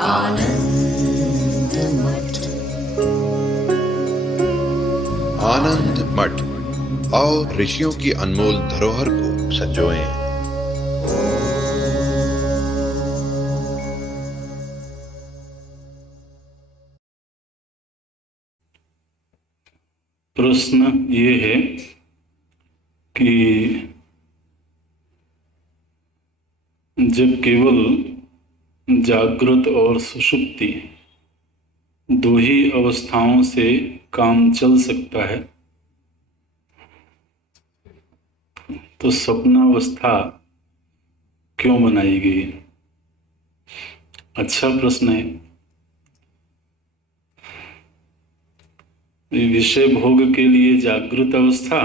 आनंद मठ। आनंद मठ और ऋषियों की अनमोल धरोहर को संजोएं। प्रश्न ये है कि जब केवल जागृत और सुषुप्ति दो ही अवस्थाओं से काम चल सकता है, तो स्वप्नावस्था क्यों बनाई गई? अच्छा प्रश्न है। विषय भोग के लिए जागृत अवस्था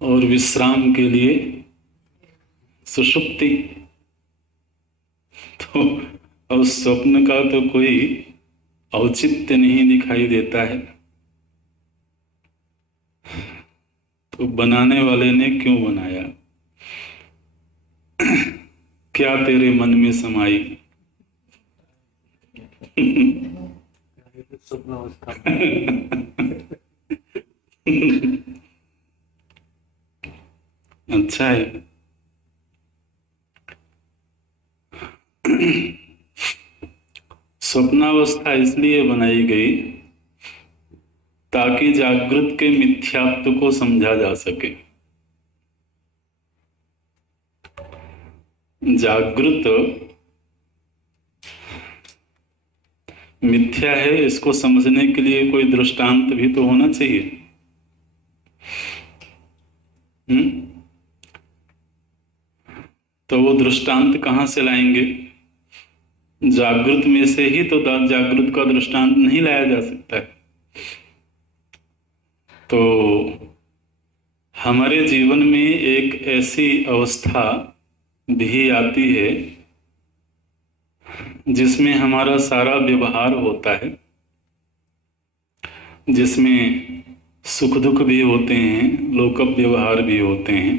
और विश्राम के लिए सुषुप्ति। तो अब स्वप्न का तो कोई औचित्य नहीं दिखाई देता है, तो बनाने वाले ने क्यों बनाया? क्या तेरे मन में समाई? अच्छा है। स्वप्नावस्था इसलिए बनाई गई ताकि जागृत के मिथ्यात्व को समझा जा सके। जागृत मिथ्या है, इसको समझने के लिए कोई दृष्टांत भी तो होना चाहिए। तो वो दृष्टांत कहाँ से लाएंगे? जागृत में से ही तो जागृत का दृष्टांत नहीं लाया जा सकता है। तो हमारे जीवन में एक ऐसी अवस्था भी आती है जिसमें हमारा सारा व्यवहार होता है, जिसमें सुख दुख भी होते हैं, लोकप व्यवहार भी होते हैं,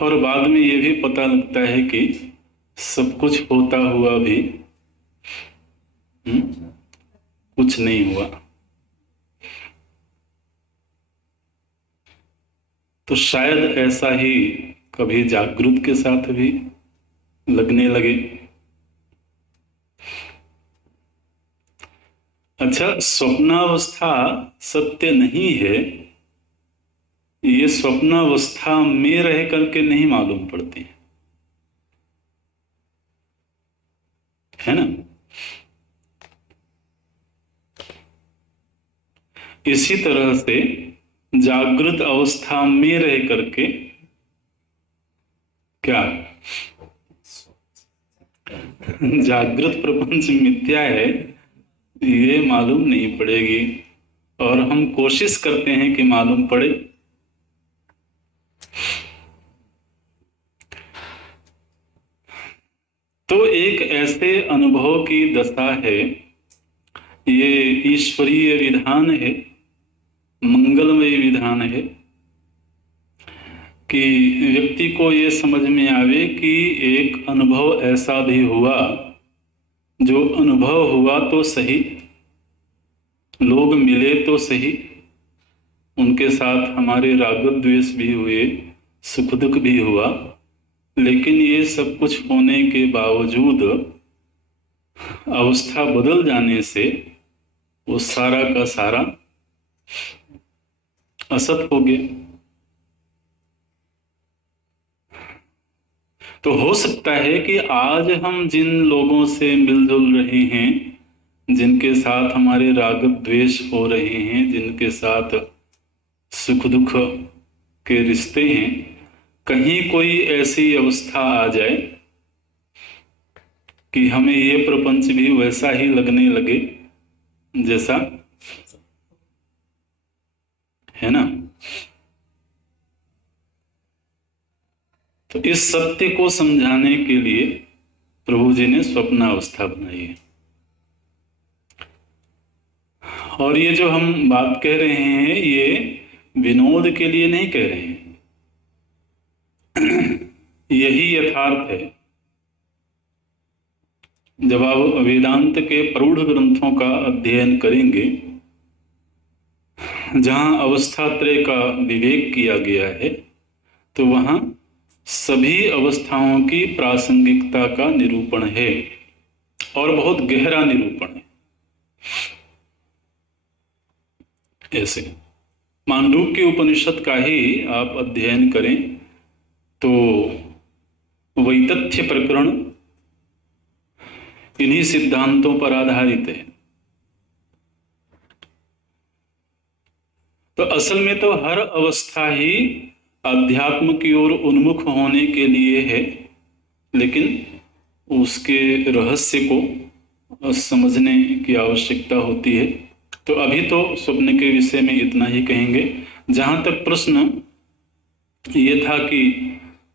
और बाद में ये भी पता लगता है कि सब कुछ होता हुआ भी कुछ नहीं हुआ। तो शायद ऐसा ही कभी जागृत के साथ भी लगने लगे। अच्छा, स्वप्नावस्था सत्य नहीं है, ये स्वप्नावस्था में रह करके नहीं मालूम पड़ती है ना। इसी तरह से जागृत अवस्था में रह करके क्या जागृत प्रपंच मिथ्या है ये मालूम नहीं पड़ेगी, और हम कोशिश करते हैं कि मालूम पड़े। तो एक ऐसे अनुभव की दशा है, ये ईश्वरीय विधान है, मंगलमय विधान है कि व्यक्ति को ये समझ में आवे कि एक अनुभव ऐसा भी हुआ, जो अनुभव हुआ तो सही, लोग मिले तो सही, उनके साथ हमारे राग द्वेष भी हुए, सुख दुख भी हुआ, लेकिन ये सब कुछ होने के बावजूद अवस्था बदल जाने से वो सारा का सारा असत हो गया। तो हो सकता है कि आज हम जिन लोगों से मिलजुल रहे हैं, जिनके साथ हमारे राग द्वेष हो रहे हैं, जिनके साथ सुख दुख के रिश्ते हैं, कहीं कोई ऐसी अवस्था आ जाए कि हमें ये प्रपंच भी वैसा ही लगने लगे जैसा है ना। तो इस सत्य को समझाने के लिए प्रभु जी ने स्वप्नावस्था बनाई है। और ये जो हम बात कह रहे हैं, ये विनोद के लिए नहीं कह रहे हैं, यही यथार्थ है जब आप वेदांत के प्रौढ़ ग्रंथों का अध्ययन करेंगे, जहां अवस्थात्रय का विवेक किया गया है, तो वहां सभी अवस्थाओं की प्रासंगिकता का निरूपण है और बहुत गहरा निरूपण है। ऐसे मांडूक्य उपनिषद का ही आप अध्ययन करें तो वैतथ्य प्रकरण इन्हीं सिद्धांतों पर आधारित है। तो असल में तो हर अवस्था ही अध्यात्म की ओर उन्मुख होने के लिए है, लेकिन उसके रहस्य को समझने की आवश्यकता होती है। तो अभी तो स्वप्न के विषय में इतना ही कहेंगे। जहां तक प्रश्न ये था कि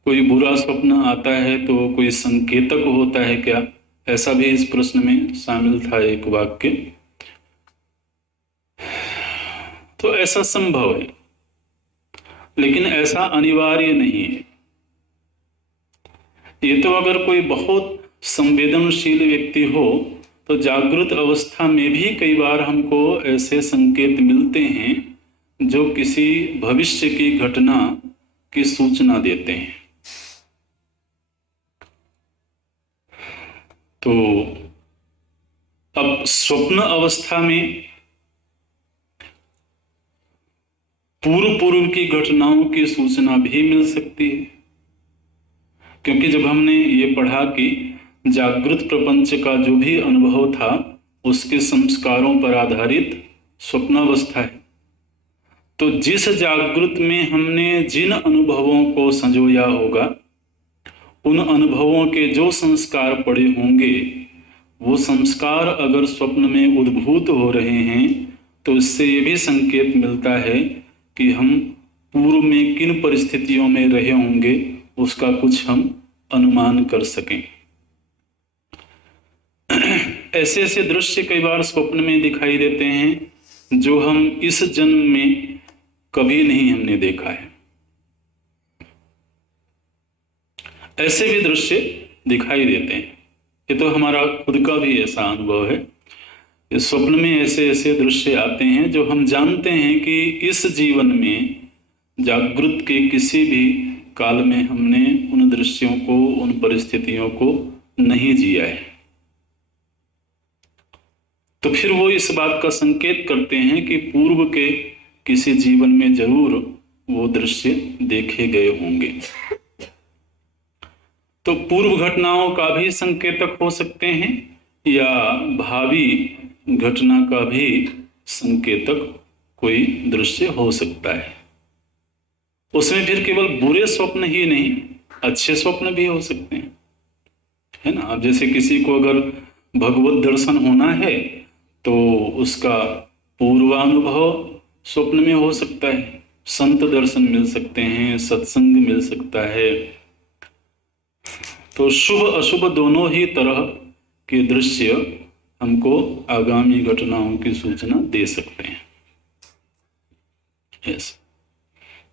कोई बुरा स्वप्न आता है तो कोई संकेतक होता है क्या, ऐसा भी इस प्रश्न में शामिल था एक वाक्य। तो ऐसा संभव है, लेकिन ऐसा अनिवार्य नहीं है। ये तो अगर कोई बहुत संवेदनशील व्यक्ति हो तो जागृत अवस्था में भी कई बार हमको ऐसे संकेत मिलते हैं जो किसी भविष्य की घटना की सूचना देते हैं। तो अब स्वप्न अवस्था में पूर्व की घटनाओं की सूचना भी मिल सकती है, क्योंकि जब हमने ये पढ़ा कि जागृत प्रपंच का जो भी अनुभव था उसके संस्कारों पर आधारित स्वप्नावस्था है। तो जिस जागृत में हमने जिन अनुभवों को संजोया होगा, उन अनुभवों के जो संस्कार पड़े होंगे, वो संस्कार अगर स्वप्न में उद्भूत हो रहे हैं तो इससे ये भी संकेत मिलता है कि हम पूर्व में किन परिस्थितियों में रहे होंगे, उसका कुछ हम अनुमान कर सकें। ऐसे ऐसे दृश्य कई बार स्वप्न में दिखाई देते हैं जो हम इस जन्म में कभी नहीं हमने देखा है। ऐसे भी दृश्य दिखाई देते हैं। ये तो हमारा खुद का भी ऐसा अनुभव है। इस स्वप्न में ऐसे ऐसे दृश्य आते हैं जो हम जानते हैं कि इस जीवन में जागृत के किसी भी काल में हमने उन दृश्यों को, उन परिस्थितियों को नहीं जिया है। तो फिर वो इस बात का संकेत करते हैं कि पूर्व के किसी जीवन में जरूर वो दृश्य देखे गए होंगे। तो पूर्व घटनाओं का भी संकेतक हो सकते हैं या भावी घटना का भी संकेतक कोई दृश्य हो सकता है। उसमें फिर केवल बुरे स्वप्न ही नहीं, अच्छे स्वप्न भी हो सकते हैं, है ना। अब जैसे किसी को अगर भगवत दर्शन होना है तो उसका पूर्वानुभव स्वप्न में हो सकता है, संत दर्शन मिल सकते हैं, सत्संग मिल सकता है। तो शुभ अशुभ दोनों ही तरह के दृश्य हमको आगामी घटनाओं की सूचना दे सकते हैं। यस।